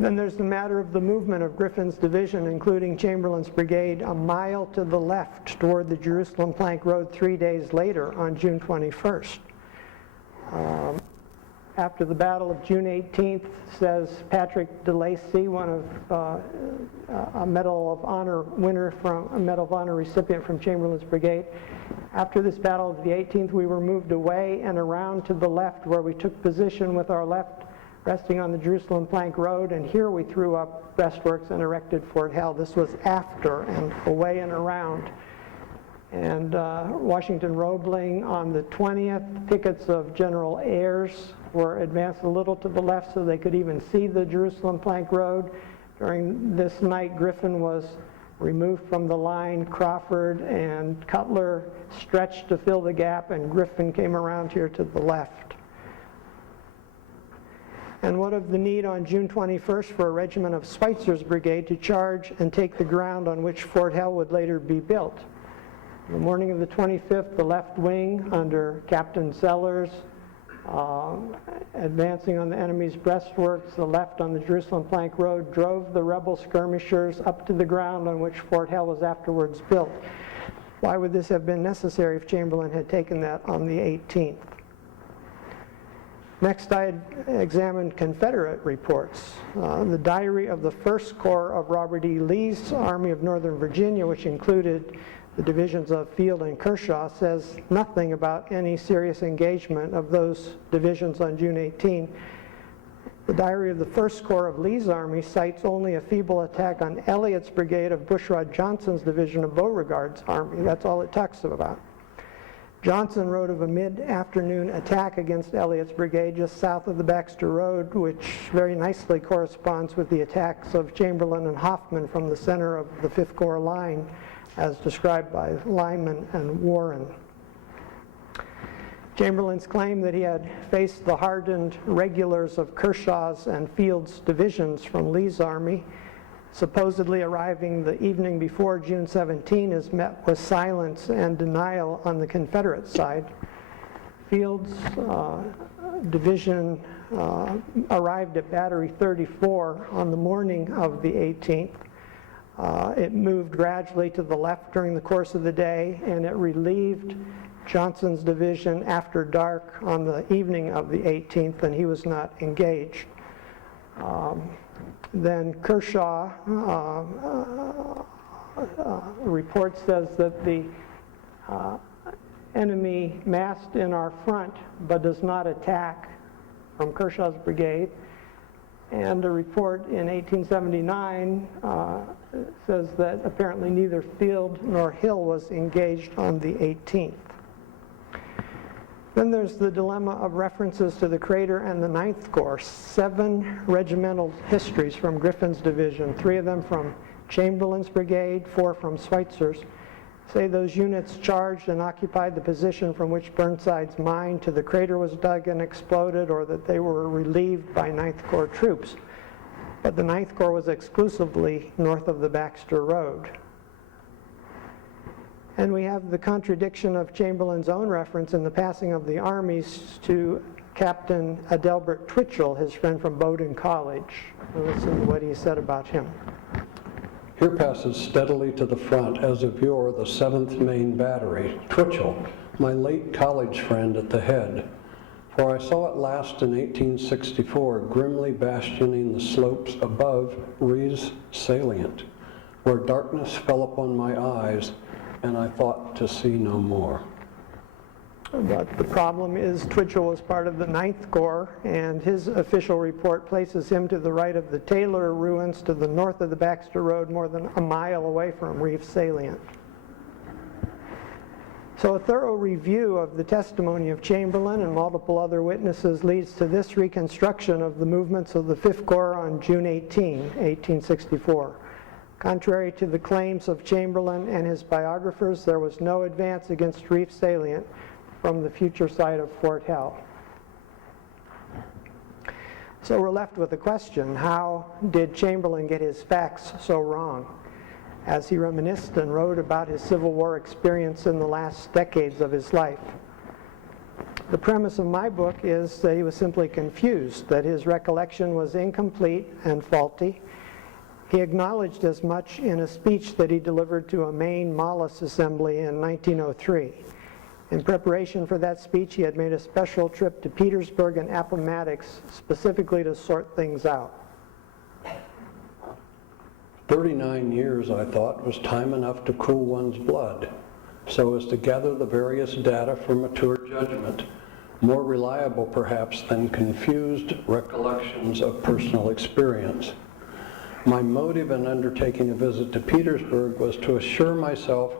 Then there's the matter of the movement of Griffin's division, including Chamberlain's brigade, a mile to the left toward the Jerusalem Plank Road 3 days later on June 21st. After the Battle of June 18th, says Patrick DeLacy, one of a Medal of Honor winner from a Medal of Honor recipient from Chamberlain's brigade. After this Battle of the 18th, we were moved away and around to the left, where we took position with our left resting on the Jerusalem Plank Road, and here we threw up breastworks and erected Fort Hell. This was after and away and around. And Washington Roebling on the 20th, pickets of General Ayres were advanced a little to the left so they could even see the Jerusalem Plank Road. During this night, Griffin was removed from the line. Crawford and Cutler stretched to fill the gap, and Griffin came around here to the left. And what of the need on June 21st for a regiment of Schweitzer's brigade to charge and take the ground on which Fort Hell would later be built? The morning of the 25th, the left wing under Captain Sellers, advancing on the enemy's breastworks, the left on the Jerusalem Plank Road, drove the rebel skirmishers up to the ground on which Fort Hell was afterwards built. Why would this have been necessary if Chamberlain had taken that on the 18th? Next, I examined Confederate reports. The diary of the 1st Corps of Robert E. Lee's Army of Northern Virginia, which included the divisions of Field and Kershaw, says nothing about any serious engagement of those divisions on June 18. The diary of the 1st Corps of Lee's Army cites only a feeble attack on Elliott's brigade of Bushrod Johnson's division of Beauregard's army. That's all it talks about. Johnson wrote of a mid-afternoon attack against Elliott's brigade just south of the Baxter Road, which very nicely corresponds with the attacks of Chamberlain and Hoffman from the center of the 5th Corps line, as described by Lyman and Warren. Chamberlain's claim that he had faced the hardened regulars of Kershaw's and Field's divisions from Lee's army, supposedly arriving the evening before June 17, is met with silence and denial on the Confederate side. Field's division arrived at Battery 34 on the morning of the 18th. It moved gradually to the left during the course of the day, and it relieved Johnson's division after dark on the evening of the 18th, and he was not engaged. Then Kershaw report says that the enemy massed in our front but does not attack from Kershaw's brigade. And a report in 1879 says that apparently neither Field nor Hill was engaged on the 18th. Then there's the dilemma of references to the crater and the 9th Corps. 7 regimental histories from Griffin's division, 3 of them from Chamberlain's brigade, 4 from Schweitzer's, say those units charged and occupied the position from which Burnside's mine to the crater was dug and exploded, or that they were relieved by 9th Corps troops. But the 9th Corps was exclusively north of the Baxter Road. And we have the contradiction of Chamberlain's own reference in the passing of the armies to Captain Adelbert Twitchell, his friend from Bowdoin College. Listen to what he said about him. Here passes steadily to the front, as of yore, the 7th Maine Battery, Twitchell, my late college friend at the head. For I saw it last in 1864, grimly bastioning the slopes above Ree's salient, where darkness fell upon my eyes, and I thought to see no more. But the problem is Twitchell was part of the 9th Corps, and his official report places him to the right of the Taylor ruins to the north of the Baxter Road, more than a mile away from Reeves Salient. So a thorough review of the testimony of Chamberlain and multiple other witnesses leads to this reconstruction of the movements of the 5th Corps on June 18, 1864. Contrary to the claims of Chamberlain and his biographers, there was no advance against Reeves Salient from the future site of Fort Hell. So we're left with the question, how did Chamberlain get his facts so wrong? As he reminisced and wrote about his Civil War experience in the last decades of his life. The premise of my book is that he was simply confused, that his recollection was incomplete and faulty. He acknowledged as much in a speech that he delivered to a Maine Mollis assembly in 1903. In preparation for that speech, he had made a special trip to Petersburg and Appomattox specifically to sort things out. 39 years, I thought, was time enough to cool one's blood, so as to gather the various data for mature judgment, more reliable perhaps than confused recollections of personal experience. My motive in undertaking a visit to Petersburg was to assure myself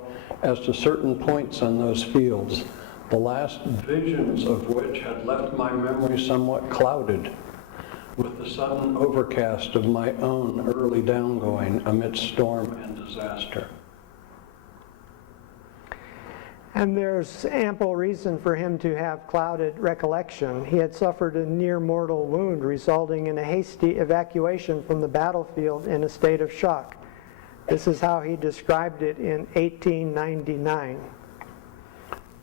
as to certain points on those fields, the last visions of which had left my memory somewhat clouded with the sudden overcast of my own early downgoing amidst storm and disaster. And there's ample reason for him to have clouded recollection. He had suffered a near mortal wound resulting in a hasty evacuation from the battlefield in a state of shock. This is how he described it in 1899.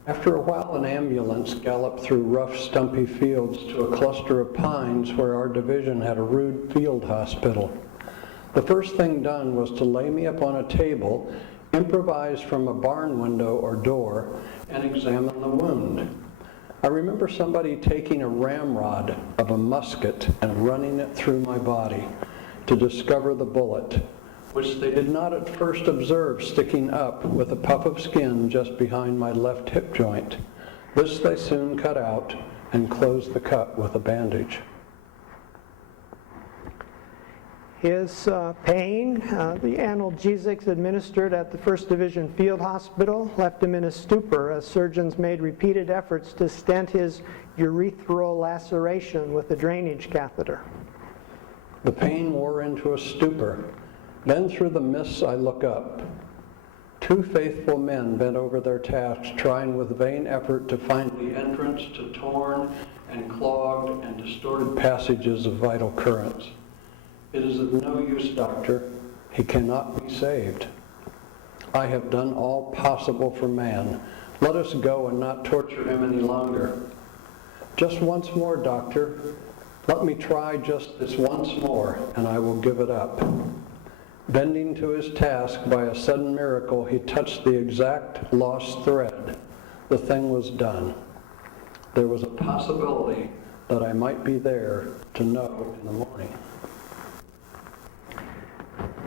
After a while, an ambulance galloped through rough, stumpy fields to a cluster of pines where our division had a rude field hospital. The first thing done was to lay me up on a table, improvised from a barn window or door, and examine the wound. I remember somebody taking a ramrod of a musket and running it through my body to discover the bullet, which they did not at first observe sticking up with a puff of skin just behind my left hip joint. This they soon cut out and closed the cut with a bandage. His pain, the analgesics administered at the 1st Division Field Hospital left him in a stupor as surgeons made repeated efforts to stent his urethral laceration with a drainage catheter. The pain wore into a stupor. Then through the mists I look up. 2 faithful men bent over their tasks, trying with vain effort to find the entrance to torn and clogged and distorted passages of vital currents. It is of no use, doctor. He cannot be saved. I have done all possible for man. Let us go and not torture him any longer. Just once more, doctor. Let me try just this once more, and I will give it up. Bending to his task by a sudden miracle, he touched the exact lost thread. The thing was done. There was a possibility that I might be there to know in the morning.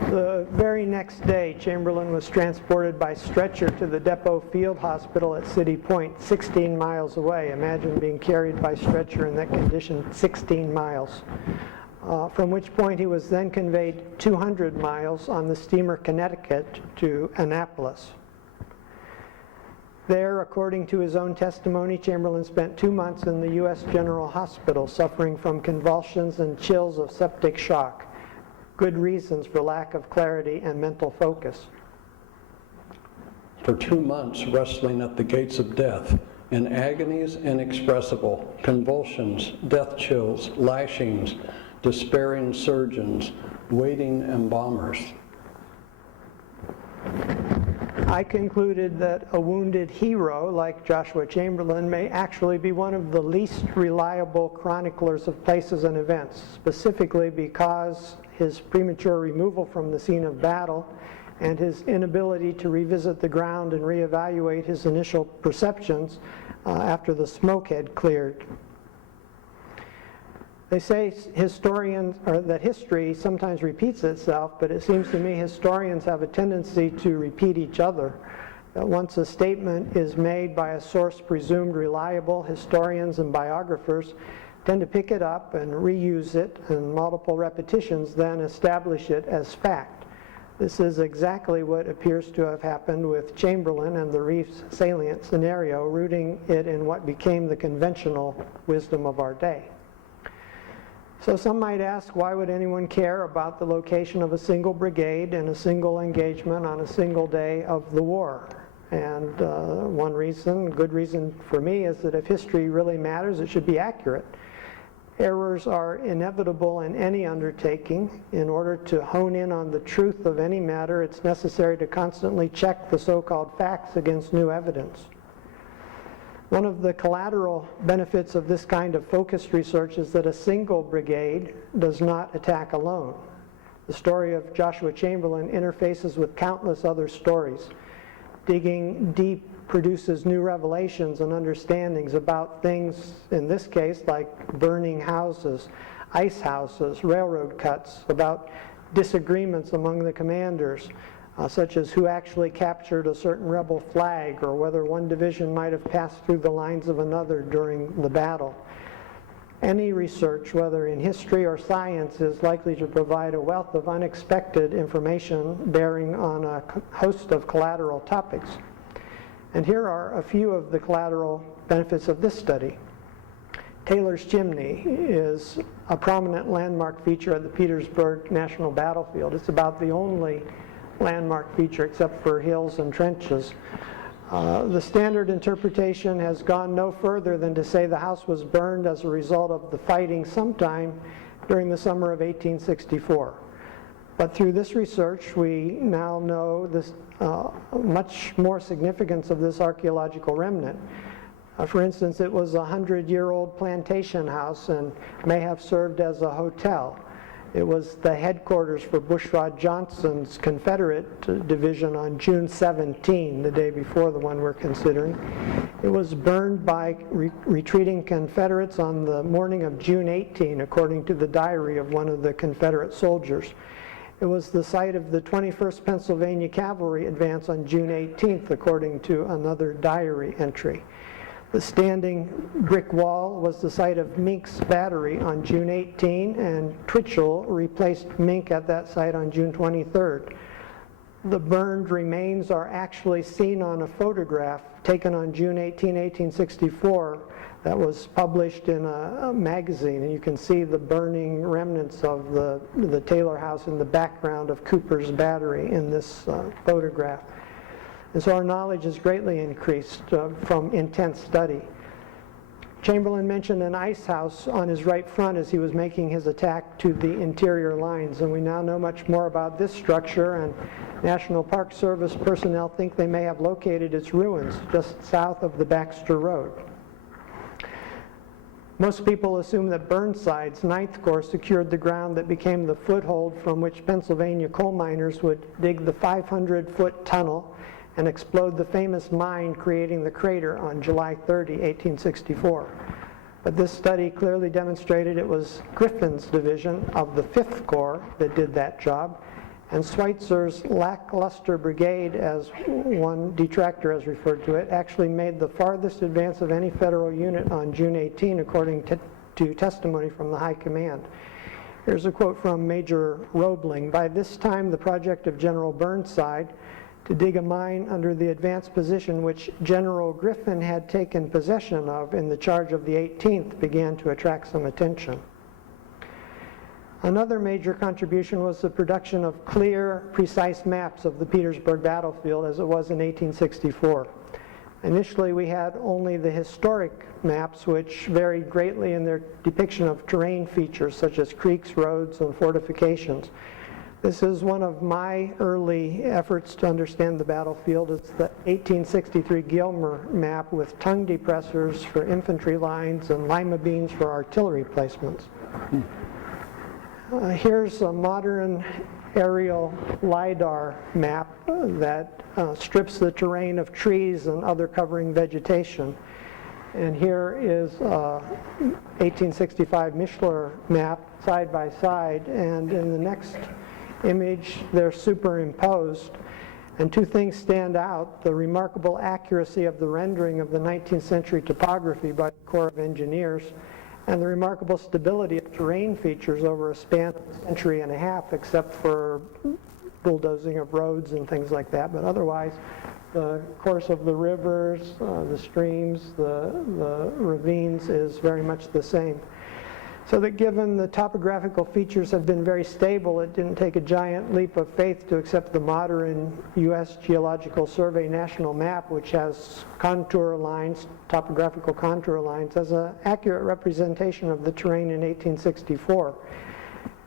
The very next day, Chamberlain was transported by stretcher to the Depot Field Hospital at City Point, 16 miles away. Imagine being carried by stretcher in that condition 16 miles. From which point he was then conveyed 200 miles on the steamer Connecticut to Annapolis. There, according to his own testimony, Chamberlain spent 2 months in the U.S. General Hospital suffering from convulsions and chills of septic shock. Good reasons for lack of clarity and mental focus. For 2 months wrestling at the gates of death, in agonies inexpressible, convulsions, death chills, lashings, despairing surgeons, waiting embalmers. I concluded that a wounded hero like Joshua Chamberlain may actually be one of the least reliable chroniclers of places and events, specifically because his premature removal from the scene of battle and his inability to revisit the ground and reevaluate his initial perceptions after the smoke had cleared. They say that history sometimes repeats itself, but it seems to me historians have a tendency to repeat each other. That once a statement is made by a source presumed reliable, historians and biographers tend to pick it up and reuse it, and multiple repetitions then establish it as fact. This is exactly what appears to have happened with Chamberlain and the Reefs salient scenario, rooting it in what became the conventional wisdom of our day. So some might ask, why would anyone care about the location of a single brigade and a single engagement on a single day of the war? And one reason, good reason for me, is that if history really matters, it should be accurate. Errors are inevitable in any undertaking. In order to hone in on the truth of any matter, it's necessary to constantly check the so-called facts against new evidence. One of the collateral benefits of this kind of focused research is that a single brigade does not attack alone. The story of Joshua Chamberlain interfaces with countless other stories. Digging deep produces new revelations and understandings about things, in this case, like burning houses, ice houses, railroad cuts, about disagreements among the commanders, such as who actually captured a certain rebel flag or whether one division might have passed through the lines of another during the battle. Any research, whether in history or science, is likely to provide a wealth of unexpected information bearing on a host of collateral topics. And here are a few of the collateral benefits of this study. Taylor's Chimney is a prominent landmark feature at the Petersburg National Battlefield. It's about the only landmark feature except for hills and trenches. The standard interpretation has gone no further than to say the house was burned as a result of the fighting sometime during the summer of 1864. But through this research, we now know this much more significance of this archaeological remnant. For instance, it was a 100-year-old plantation house and may have served as a hotel. It was the headquarters for Bushrod Johnson's Confederate division on June 17, the day before the one we're considering. It was burned by retreating Confederates on the morning of June 18, according to the diary of one of the Confederate soldiers. It was the site of the 21st Pennsylvania Cavalry advance on June 18th, according to another diary entry. The standing brick wall was the site of Mink's battery on June 18, and Twitchell replaced Mink at that site on June 23rd. The burned remains are actually seen on a photograph taken on June 18, 1864, that was published in a magazine, and you can see the burning remnants of the Taylor house in the background of Cooper's battery in this photograph. And so our knowledge is greatly increased from intense study. Chamberlain mentioned an ice house on his right front as he was making his attack to the interior lines, and we now know much more about this structure, and National Park Service personnel think they may have located its ruins just south of the Baxter Road. Most people assume that Burnside's Ninth Corps secured the ground that became the foothold from which Pennsylvania coal miners would dig the 500-foot tunnel and explode the famous mine, creating the crater on July 30, 1864. But this study clearly demonstrated it was Griffin's division of the 5th Corps that did that job, and Schweitzer's lackluster brigade, as one detractor has referred to it, actually made the farthest advance of any federal unit on June 18, according to testimony from the High Command. Here's a quote from Major Roebling. "By this time, the project of General Burnside to dig a mine under the advanced position which General Griffin had taken possession of in the charge of the 18th began to attract some attention. Another major contribution was the production of clear, precise maps of the Petersburg battlefield as it was in 1864. Initially, we had only the historic maps, which varied greatly in their depiction of terrain features such as creeks, roads, and fortifications. This is one of my early efforts to understand the battlefield. It's the 1863 Gilmer map with tongue depressors for infantry lines and lima beams for artillery placements. Here's a modern aerial LiDAR map that strips the terrain of trees and other covering vegetation. And here is a 1865 Mishler map side by side, and in the next image they're superimposed, and two things stand out: the remarkable accuracy of the rendering of the 19th century topography by the Corps of Engineers, and the remarkable stability of terrain features over a span of a century and a half, except for bulldozing of roads and things like that. But otherwise, the course of the rivers, the streams, the ravines is very much the same. So that given the topographical features have been very stable, it didn't take a giant leap of faith to accept the modern U.S. Geological Survey national map, which has contour lines, topographical contour lines, as an accurate representation of the terrain in 1864.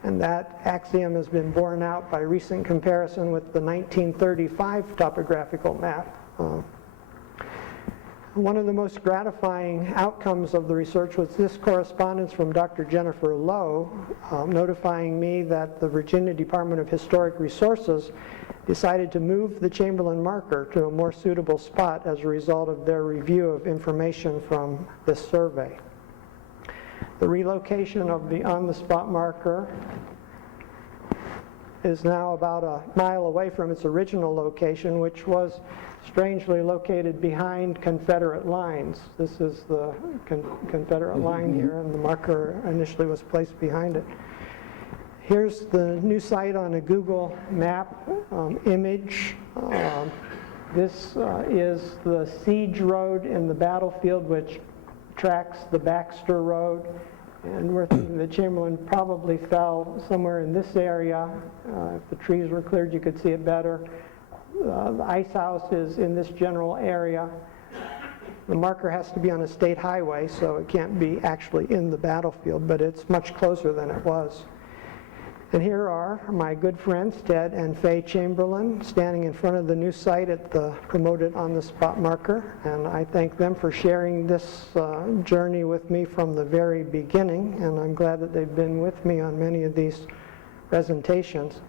And that axiom has been borne out by recent comparison with the 1935 topographical map. One of the most gratifying outcomes of the research was this correspondence from Dr. Jennifer Lowe notifying me that the Virginia Department of Historic Resources decided to move the Chamberlain marker to a more suitable spot as a result of their review of information from this survey. The relocation of the on-the-spot marker is now about a mile away from its original location, which was strangely located behind Confederate lines. This is the Confederate line here, and the marker initially was placed behind it. Here's the new site on a Google map image. This is the siege road in the battlefield, which tracks the Baxter Road. And we're thinking that Chamberlain probably fell somewhere in this area. If the trees were cleared, you could see it better. The ice house is in this general area. The marker has to be on a state highway, so it can't be actually in the battlefield, but it's much closer than it was. And here are my good friends, Ted and Faye Chamberlain, standing in front of the new site at the promoted on-the-spot marker. And I thank them for sharing this journey with me from the very beginning, and I'm glad that they've been with me on many of these presentations.